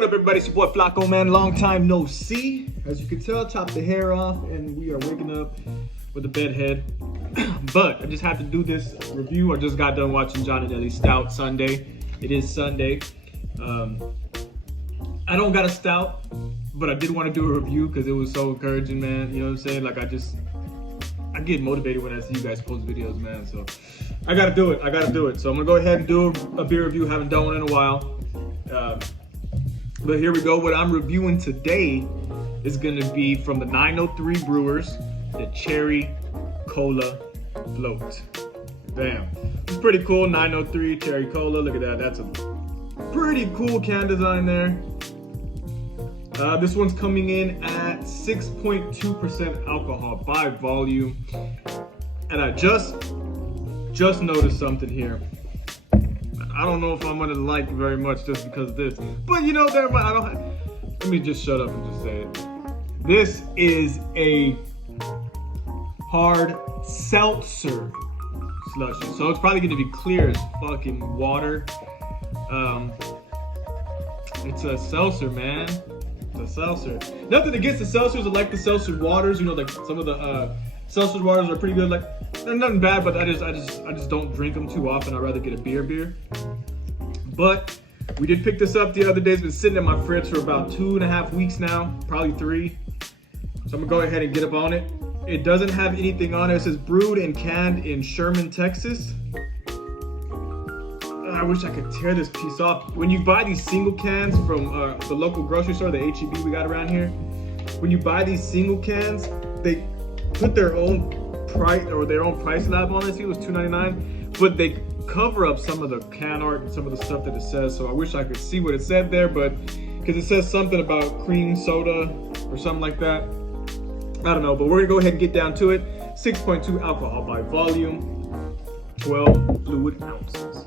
What up, everybody? It's your boy Flacco, man. Long time no see. As you can tell, chopped the hair off, and we are waking up with a bed head. But I just had to do this review. I just got done watching John and Ellie's Stout Sunday. It is Sunday. I don't got a stout, but I did want to do a review because it was so encouraging, man. You know what I'm saying? Like, I get motivated when I see you guys post videos, man. So I gotta do it. So I'm gonna go ahead and do a beer review. Haven't done one in a while. But here we go. What I'm reviewing today is gonna be from the 903 Brewers, the Cherry Cola Float. Damn, it's pretty cool. 903 Cherry Cola. Look at that. That's a pretty cool can design there. This one's coming in at 6.2% alcohol by volume, and I just noticed something here. I don't know if I'm gonna like it very much just because of this, but you know, let me just shut up and just say it. This is a hard seltzer slushy, so it's probably gonna be clear as fucking water. It's a seltzer, man. It's a seltzer. Nothing against the seltzers. I like the seltzer waters. You know, like some of the seltzer waters are pretty good. Like, they're nothing bad, but I just don't drink them too often. I'd rather get a beer. But we did pick this up the other day. It's been sitting in my fridge for about 2.5 weeks now, probably 3. So I'm gonna go ahead and get up on it. It doesn't have anything on it. It says brewed and canned in Sherman, Texas. I wish I could tear this piece off. When you buy these single cans from the local grocery store, the H-E-B we got around here, when you buy these single cans, they put their own price or their own price lab on it. See, it was $2.99, but they cover up some of the can art and some of the stuff that it says. So I wish I could see what it said there, but because it says something about cream soda or something like that. I don't know, but we're gonna go ahead and get down to it. 6.2 alcohol by volume, 12 fluid ounces.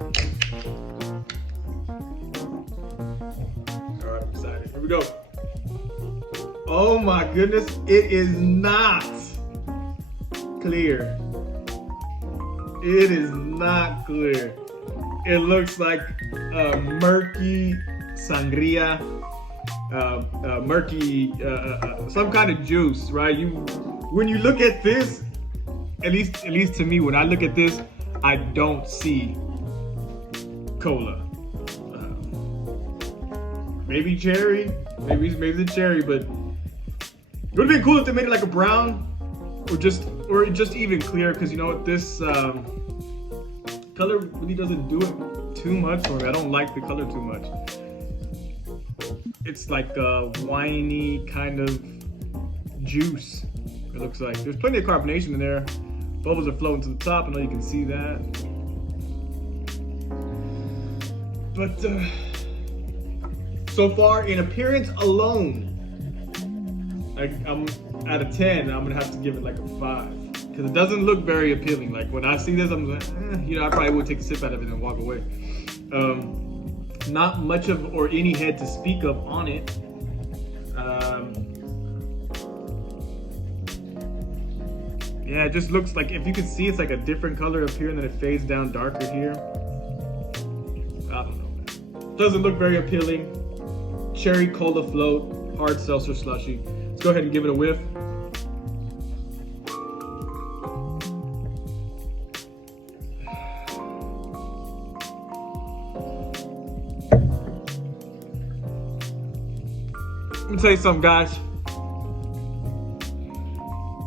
All right, I'm excited. Here we go. Oh my goodness, it is not clear. It is not clear. It looks like murky sangria, murky, some kind of juice, right? When you look at this, at least to me, when I look at this, I don't see cola. Maybe cherry, maybe the cherry, but it would have been cool if they made it like a brown, or just even clear, because you know what, this color really doesn't do it too much for me. I don't like the color too much. It's like a winey kind of juice, it looks like. There's plenty of carbonation in there. Bubbles are floating to the top. I know you can see that. But so far, in appearance alone, I'm out of 10, I'm gonna have to give it like a 5. Because it doesn't look very appealing. Like, when I see this, I'm like, you know, I probably would take a sip out of it and walk away. Not much of or any head to speak of on it. Yeah, it just looks like, if you can see, it's like a different color up here and then it fades down darker here. I don't know, man. Doesn't look very appealing. Cherry Cola Float, hard seltzer slushy. Let's go ahead and give it a whiff. Let me tell you something, guys.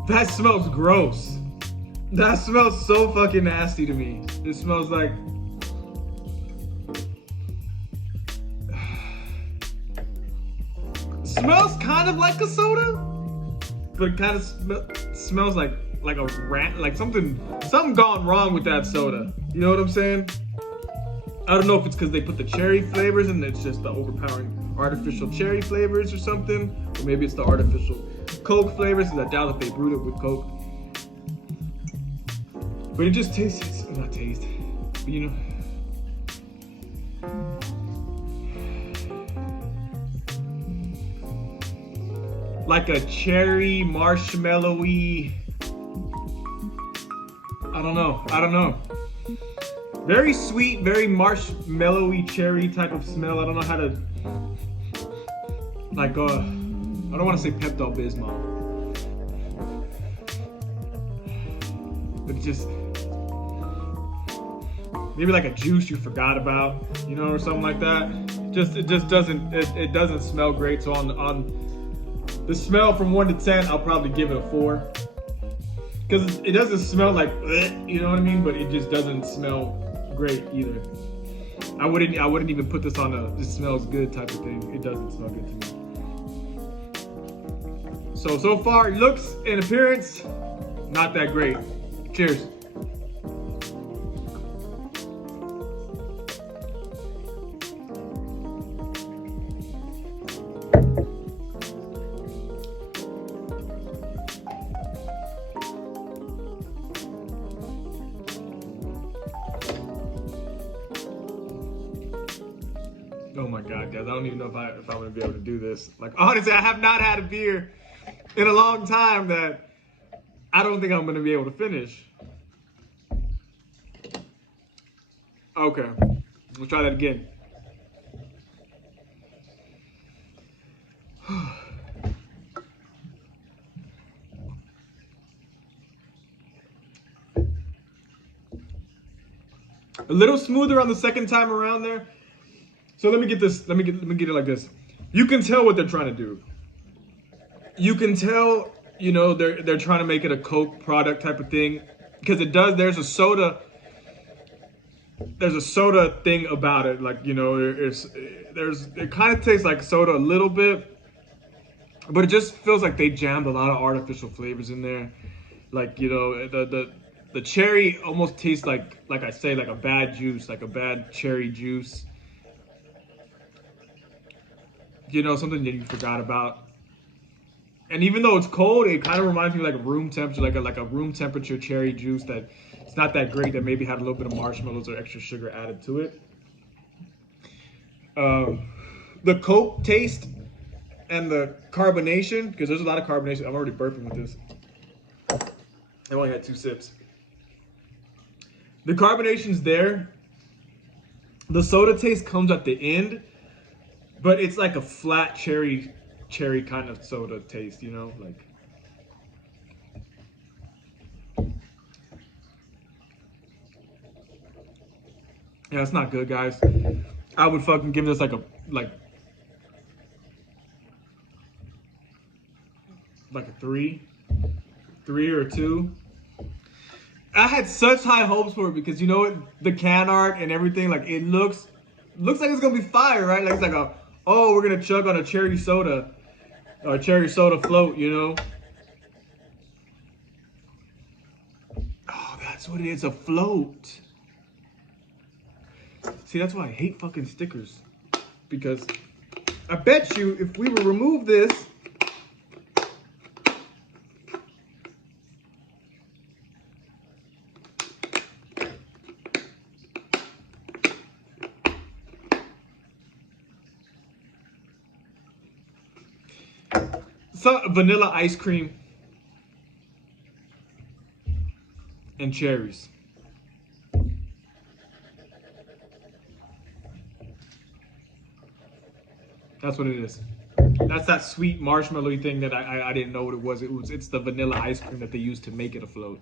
That smells gross. That smells so fucking nasty to me. It smells like... smells kind of like a soda, but it kind of smells like a rat, like something gone wrong with that soda. You know what I'm saying? I don't know if it's because they put the cherry flavors and it's just the overpowering artificial cherry flavors or something, or maybe it's the artificial Coke flavors, because I doubt that they brewed it with Coke. But it just tastes, not taste, but you know. Like a cherry marshmallowy, I don't know. Very sweet, very marshmallowy cherry type of smell. I don't know how to like I don't want to say Pepto-Bismol. It's just maybe like a juice you forgot about, you know, or something like that. It doesn't smell great. So on the smell from 1 to 10, I'll probably give it a 4. Because it doesn't smell like, you know what I mean? But it just doesn't smell great either. I wouldn't even put this on a "this smells good" type of thing. It doesn't smell good to me. So far, looks and appearance, not that great. Cheers. Oh my God, guys, I don't even know if I'm gonna be able to do this. Like, honestly, I have not had a beer in a long time that I don't think I'm gonna be able to finish. Okay, we'll try that again. A little smoother on the second time around there. So let me get this. Let me get it like this. You can tell what they're trying to do. You can tell, you know, they're trying to make it a Coke product type of thing, because it does. There's a soda thing about it. Like, you know, it kind of tastes like soda a little bit, but it just feels like they jammed a lot of artificial flavors in there. Like, you know, the cherry almost tastes like I say, like a bad juice, like a bad cherry juice. You know, something that you forgot about. And even though it's cold, it kind of reminds me of like a room temperature, like a room temperature cherry juice that it's not that great, that maybe had a little bit of marshmallows or extra sugar added to it. The Coke taste and the carbonation, because there's a lot of carbonation. I'm already burping with this. I only had 2 sips. The carbonation's there. The soda taste comes at the end, but it's like a flat cherry kind of soda taste, you know, like. Yeah, it's not good, guys. I would fucking give this like a 3 or 2. I had such high hopes for it because, you know what, the can art and everything, like, it looks like it's gonna be fire, right? Like, it's like we're gonna chug on a cherry soda or a cherry soda float, you know. Oh, that's what it is, a float. See, that's why I hate fucking stickers, because I bet you if we were to remove this, some vanilla ice cream and cherries. That's what it is. That's that sweet marshmallowy thing that I didn't know what it was. It's the vanilla ice cream that they used to make it a float.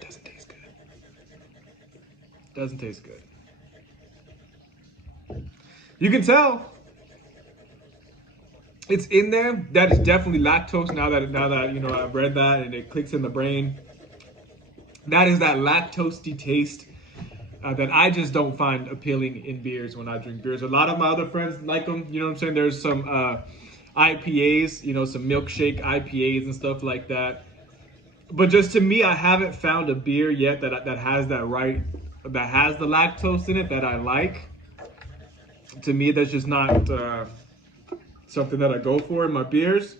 Doesn't taste good. Doesn't taste good. You can tell it's in there. That is definitely lactose. Now that you know, I've read that and it clicks in the brain. That is that lactosey taste that I just don't find appealing in beers when I drink beers. A lot of my other friends like them. You know what I'm saying? There's some IPAs, you know, some milkshake IPAs and stuff like that. But just to me, I haven't found a beer yet that has that has the lactose in it that I like. To me, that's just not something that I go for in my beers.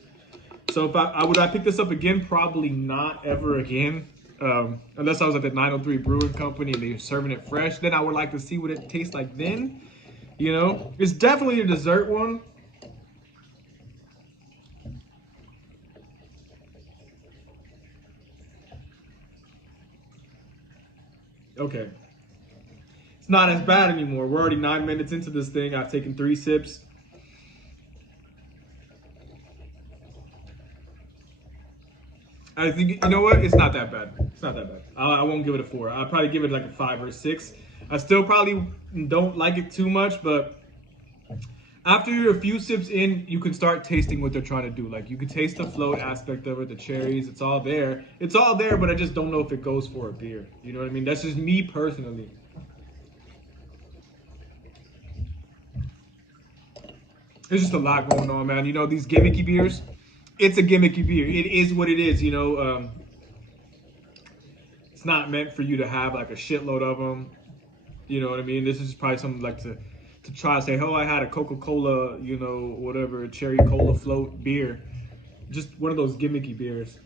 So if would I pick this up again? Probably not ever again. Unless I was at the 903 Brewing Company and they're serving it fresh, then I would like to see what it tastes like then. You know, it's definitely a dessert one. Okay, it's not as bad anymore. We're already 9 minutes into this thing. I've taken 3 sips. I think, you know what? It's not that bad. It's not that bad. I won't give it a 4. I'll probably give it like a 5 or a 6. I still probably don't like it too much, but after you're a few sips in, you can start tasting what they're trying to do. Like, you can taste the float aspect of it, the cherries. It's all there. It's all there, but I just don't know if it goes for a beer. You know what I mean? That's just me personally. There's just a lot going on, man. You know, these gimmicky beers, it's a gimmicky beer. It is what it is, you know. It's not meant for you to have like a shitload of them. You know what I mean? This is probably something like to try to say, oh, I had a Coca-Cola, you know, whatever, cherry cola float beer. Just one of those gimmicky beers.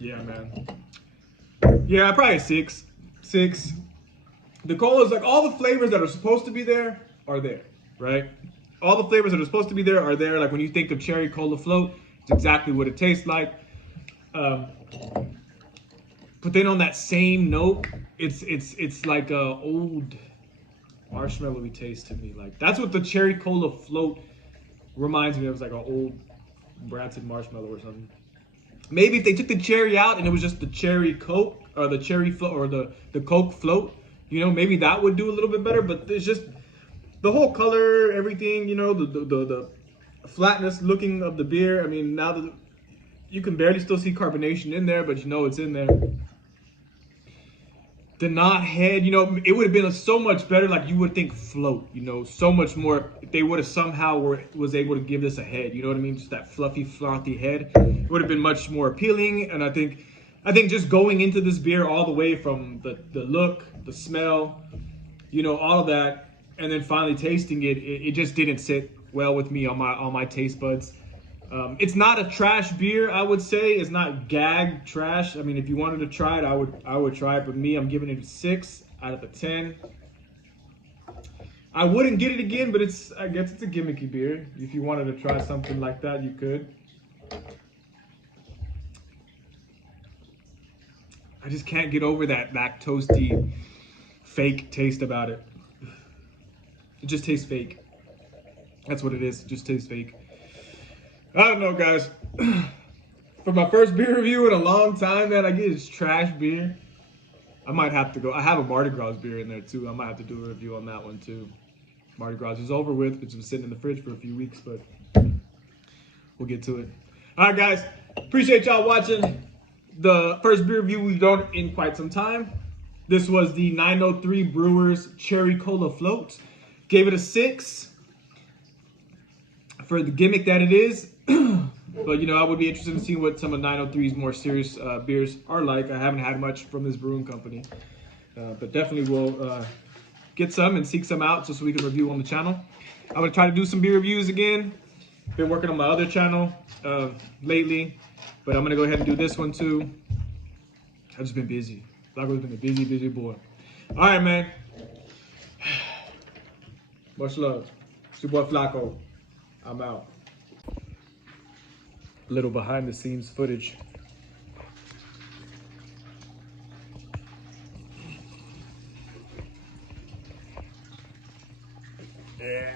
Yeah, man. Yeah, probably 6. 6. The cola is like all the flavors that are supposed to be there are there, right? All the flavors that are supposed to be there are there. Like when you think of cherry cola float, it's exactly what it tastes like. But then on that same note, it's like a old marshmallowy taste to me. Like that's what the cherry cola float reminds me of. It's like an old rancid marshmallow or something. Maybe if they took the cherry out and it was just the cherry Coke or the cherry float or the Coke float, you know, maybe that would do a little bit better. But it's just the whole color, everything, you know, the flatness looking of the beer. I mean, now that you can barely still see carbonation in there, but you know it's in there. The knot head, you know, it would have been so much better. Like you would think float, you know, so much more. If they would have somehow was able to give this a head, you know what I mean? Just that fluffy, frothy head, it would have been much more appealing. And I think just going into this beer all the way from the look, the smell, you know, all of that, and then finally tasting it, it just didn't sit well with me on my taste buds. It's not a trash beer, I would say. It's not gag trash. I mean, if you wanted to try it, I would try it. But me, I'm giving it a 6 out of a 10. I wouldn't get it again, but I guess it's a gimmicky beer. If you wanted to try something like that, you could. I just can't get over that lactose-y, fake taste about it. It just tastes fake. That's what it is. It just tastes fake. I don't know, guys. For my first beer review in a long time, man, I get this trash beer. I might have to go. I have a Mardi Gras beer in there, too. I might have to do a review on that one, too. Mardi Gras is over with. It's been sitting in the fridge for a few weeks, but we'll get to it. All right, guys. Appreciate y'all watching the first beer review we've done in quite some time. This was the 903 Brewers Cherry Cola Float. Gave it a 6 for the gimmick that it is. But, you know, I would be interested in seeing what some of 903's more serious beers are like. I haven't had much from this brewing company. But definitely will get some and seek some out just so we can review on the channel. I'm going to try to do some beer reviews again. Been working on my other channel lately. But I'm going to go ahead and do this one, too. I've just been busy. Flaco's been a busy, busy boy. All right, man. Much love. It's your boy Flaco. I'm out. Little behind the scenes footage. Yeah.